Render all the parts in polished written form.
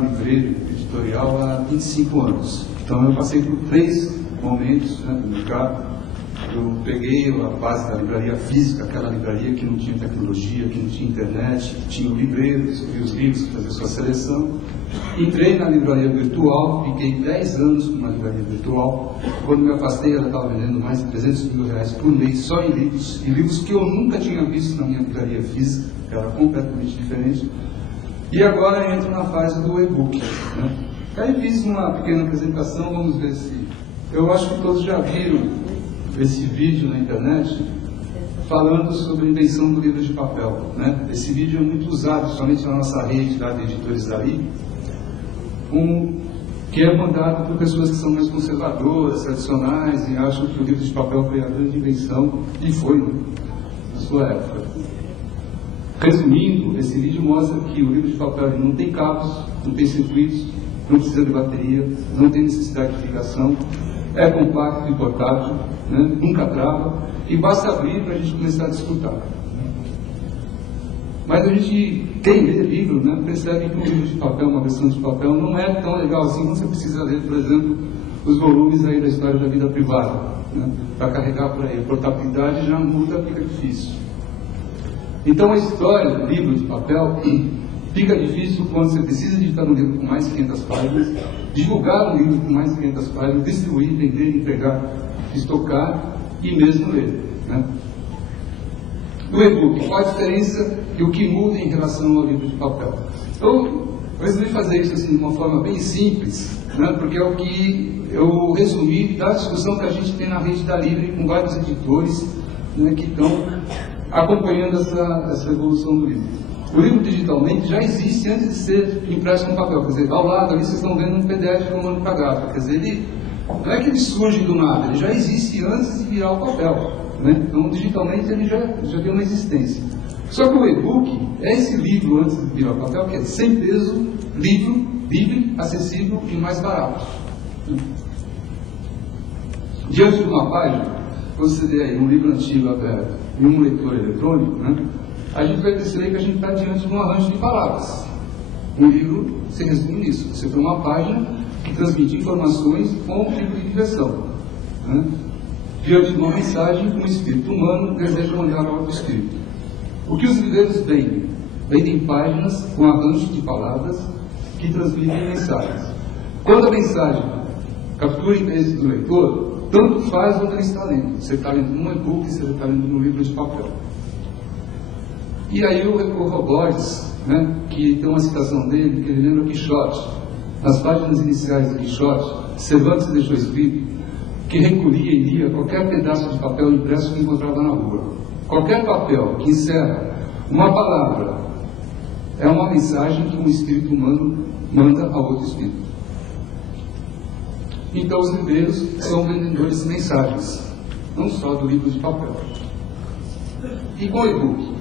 livreiro editorial há 25 anos. Então eu passei por 3 momentos, né, no mercado. Eu peguei a base da livraria física, aquela livraria que não tinha tecnologia, que não tinha internet, que tinha o livreiro, que escrevia os livros, que fazia sua seleção. Entrei na livraria virtual, fiquei 10 anos com uma livraria virtual. Quando me afastei, ela estava vendendo mais de 300 mil reais por mês só em livros que eu nunca tinha visto na minha livraria física, que era completamente diferente. E agora entro na fase do e-book, né? Aí fiz uma pequena apresentação, vamos ver se... Eu acho que todos já viram esse vídeo na internet falando sobre a invenção do livro de papel, né? Esse vídeo é muito usado, somente na nossa rede de editores daí, que é mandado por pessoas que são mais conservadoras, tradicionais, e acham que o livro de papel foi a grande invenção, e foi, né, na sua época. Resumindo, esse vídeo mostra que o livro de papel não tem cabos, não tem circuitos, não precisa de bateria, não tem necessidade de ligação, é compacto e portátil, né, nunca trava, e basta abrir para a gente começar a desfrutar. Mas a gente, quem lê livro, né, percebe que um livro de papel, uma versão de papel, não é tão legal assim quando você precisa ler, por exemplo, os volumes aí da história da vida privada, né, para carregar por aí. A portabilidade já muda, fica difícil. Então a história do livro de papel fica difícil quando você precisa editar um livro com mais de 500 páginas, divulgar um livro com mais de 500 páginas, distribuir, vender, entregar, estocar e mesmo ler, né? No e-book, qual a diferença e o que muda em relação ao livro de papel? Eu resolvi fazer isso assim, de uma forma bem simples, né? Porque é o que eu resumi da discussão que a gente tem na rede da Livre com vários editores, né, que estão acompanhando essa evolução do livro. O livro digitalmente já existe antes de ser impresso no papel, quer dizer, ao lado ali vocês estão vendo um PDF com mano pagado, quer dizer, ele não é que ele surge do nada, ele já existe antes de virar o papel, né? Então digitalmente ele já tem uma existência. Só que o e-book é esse livro antes de virar o papel, que é sem peso, livre, acessível e mais barato. Diante de uma página, você vê aí um livro antigo aberto e um leitor eletrônico, né? A gente vai perceber que a gente está diante de um arranjo de palavras. Um livro se resume nisso. Você tem uma página que transmite informações com um tipo de diversão, né? Diante de uma mensagem que um espírito humano deseja olhar ao outro espírito. O que os livreiros vendem? Vendem páginas com arranjo de palavras que transmitem mensagens. Quando a mensagem captura o interesse do leitor, tanto faz onde ele está lendo. Você está lendo num e-book, você está lendo num livro de papel. E aí eu recorro ao Borges, né, que tem uma citação dele, que ele lembra Quixote. Nas páginas iniciais do Quixote, Cervantes deixou escrito que recolhia e lia qualquer pedaço de papel impresso que encontrava na rua. Qualquer papel que encerra uma palavra é uma mensagem que um espírito humano manda a outro espírito. Então os livreiros são vendedores de mensagens, não só do livro de papel. E com o e-book,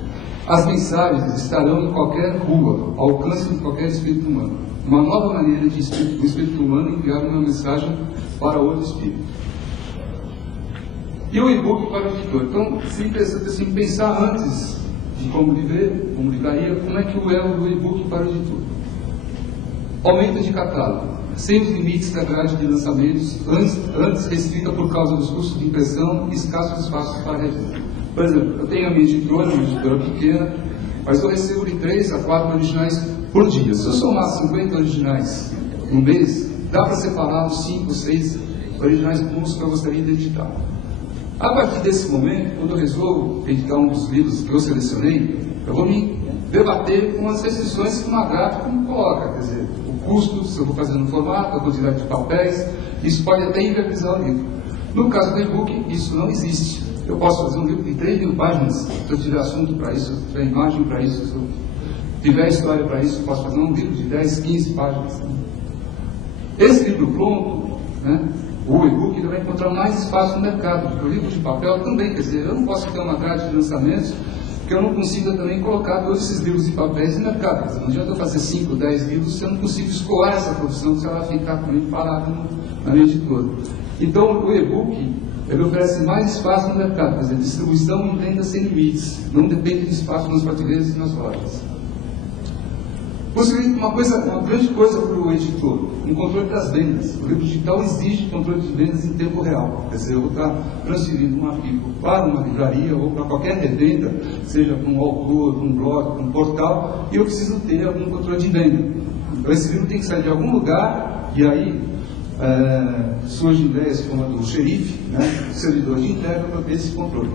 as mensagens estarão em qualquer rua, ao alcance de qualquer espírito humano. Uma nova maneira de o espírito humano enviar uma mensagem para outro espírito. E o e-book para o editor. Então, se pensar antes de como livraria, como é que é o e-book para o editor? Aumento de catálogo, sem os limites da grade de lançamentos, antes restrita por causa dos custos de impressão e escassos espaços para revenda. Por exemplo, eu tenho a minha editora, uma editora pequena, mas eu recebo de 3 a 4 originais por dia. Se eu somar 50 originais no mês, dá para separar uns 5 ou 6 originais bons que eu gostaria de editar. A partir desse momento, quando eu resolvo editar um dos livros que eu selecionei, eu vou me debater com as restrições que uma gráfica me coloca, quer dizer, o custo, se eu vou fazer no formato, a quantidade de papéis, isso pode até inviabilizar o livro. No caso do e-book, isso não existe. Eu posso fazer um livro de 3.000 páginas, se eu tiver assunto para isso, se eu tiver imagem para isso, se eu tiver história para isso, eu posso fazer um livro de 10, 15 páginas. Esse livro pronto, né, o e-book, ele vai encontrar mais espaço no mercado, porque o livro de papel também, quer dizer, eu não posso ter uma grade de lançamentos que eu não consiga também colocar todos esses livros de papéis no mercado. Quer dizer, não adianta eu fazer 5, 10 livros se eu não consigo escoar essa produção, se ela ficar também parada na minha editora. Então, o e-book, ele oferece mais espaço no mercado, quer dizer, distribuição e venda sem limites, não depende de espaço nas prateleiras e nas lojas. Possivelmente uma grande coisa para o editor, um controle das vendas. O livro digital exige controle de vendas em tempo real. Quer dizer, eu vou estar transferindo um arquivo para uma livraria ou para qualquer revenda, seja para um autor, para um blog, para um portal, e eu preciso ter algum controle de venda. Então esse livro tem que sair de algum lugar, e aí surgem ideias como a do xerife, né, servidor de entrega, para ter esse controle.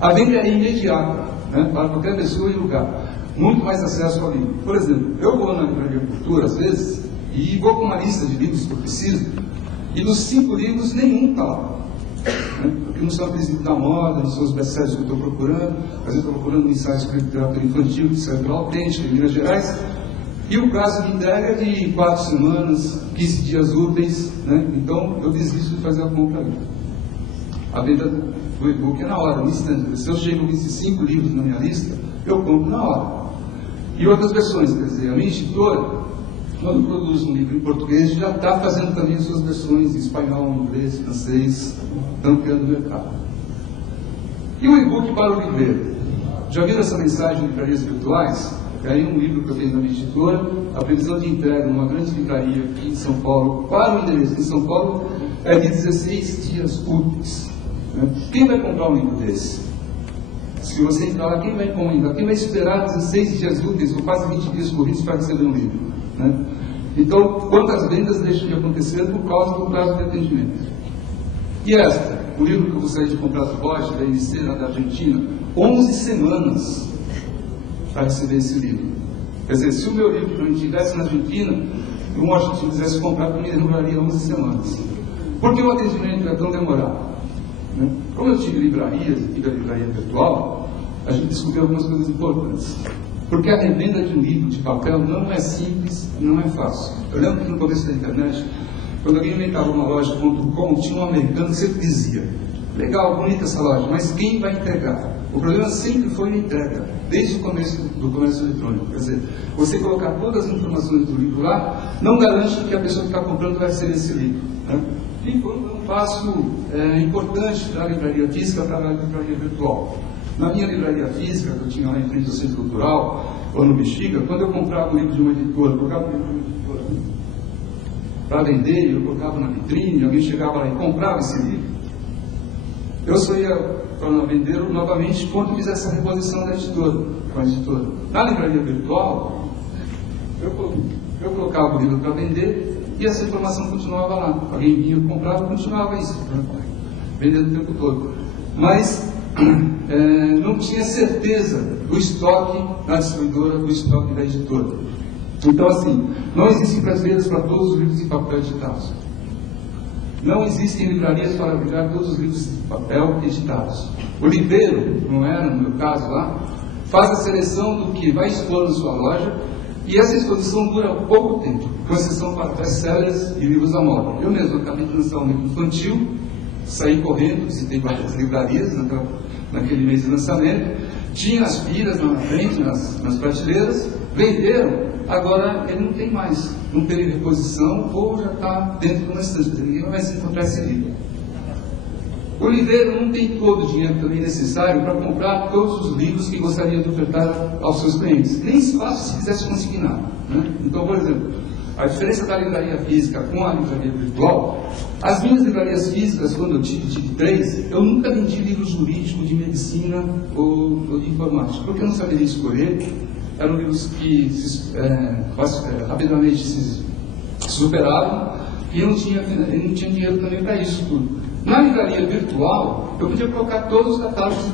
A venda é imediata, né, para qualquer pessoa e lugar. Muito mais acesso ao livro. Por exemplo, eu vou na Livraria Cultura, às vezes, e vou com uma lista de livros que eu preciso, e dos 5 livros, nenhum está lá. Né? Porque não são aqueles livros da moda, não são os best-sellers que eu estou procurando. Às vezes estou procurando um ensaio escrito de literatura infantil, que saiu pela Autêntica, em Minas Gerais, e o prazo de entrega é de 4 semanas, 15 dias úteis, né? Então eu desisto de fazer a compra ali. A venda do e-book é na hora, no instante. Se eu chego com esses 5 livros na minha lista, eu compro na hora. E outras versões, quer dizer, a minha editora, quando produz um livro em português, já está fazendo também as suas versões em espanhol, inglês, francês, ampliando o mercado. E o e-book para o livreiro? Já viram essa mensagem de livrarias virtuais? É aí um livro que eu tenho na minha editora, a previsão de entrega numa grande livraria aqui em São Paulo, para o endereço em São Paulo, é de 16 dias úteis. Né? Quem vai comprar um livro desse? Se você entrar lá, quem vai encomendar? Quem vai esperar 16 dias úteis ou quase 20 dias corridos para receber um livro? Né? Então, quantas vendas deixam de acontecer por causa do prazo de atendimento? E esta, o livro que eu gostaria de comprar do Roche, da MC, da Argentina, 11 semanas para receber esse livro. Quer dizer, se o meu livro não estivesse na Argentina, e um argentino quisesse comprar, para mim demoraria 11 semanas. Por que o atendimento é tão demorado? Né? Como eu tive livrarias, aqui da livraria virtual, a gente descobriu algumas coisas importantes. Porque a revenda de um livro de papel não é simples, não é fácil. Eu lembro que no começo da internet, quando alguém inventava uma loja.com, tinha um americano que sempre dizia: legal, bonita essa loja, mas quem vai entregar? O problema sempre foi a entrega, desde o começo do comércio eletrônico. Quer dizer, você colocar todas as informações do livro lá, não garante que a pessoa que está comprando vai receber esse livro. Né? E foi um passo importante da livraria física para a livraria virtual. Na minha livraria física, que eu tinha lá em frente ao Centro Cultural, ou no Bexiga, quando eu comprava um livro de uma editora, eu colocava um livro de uma editora para vender, eu colocava na vitrine, alguém chegava lá e comprava esse livro, eu só ia para vender novamente quando fizesse a reposição da editora, com a editora. Na livraria virtual, eu colocava o livro para vender e essa informação continuava lá. Alguém vinha, comprava, continuava isso, vendendo o tempo todo. Mas não tinha certeza do estoque da distribuidora, do estoque da editora. Então, assim, não existem prateleiras para todos os livros em papel editados. Não existem livrarias para abrigar todos os livros de papel editados. O livreiro, não era no meu caso lá, faz a seleção do que vai expor na sua loja, e essa exposição dura pouco tempo, com exceção para best-sellers e livros da moda. Eu mesmo acabei de lançar um livro infantil, saí correndo, visitei várias livrarias naquele mês de lançamento, tinha as pilhas lá na frente, nas prateleiras, venderam, agora ele não tem mais, não teve reposição ou já está dentro de uma estante, ninguém vai se encontrar esse livro. O livreiro não tem todo o dinheiro também necessário para comprar todos os livros que gostaria de ofertar aos seus clientes, nem espaço se quisesse consignar. Né? Então, por exemplo, a diferença da livraria física com a livraria virtual, as minhas livrarias físicas, quando eu tive 3, eu nunca vendi livro jurídico, de medicina ou de informática, porque eu não saberia escolher. Eram livros que rapidamente se superavam e eu não tinha dinheiro também para isso tudo. Na livraria virtual, eu podia colocar todos os catálogos de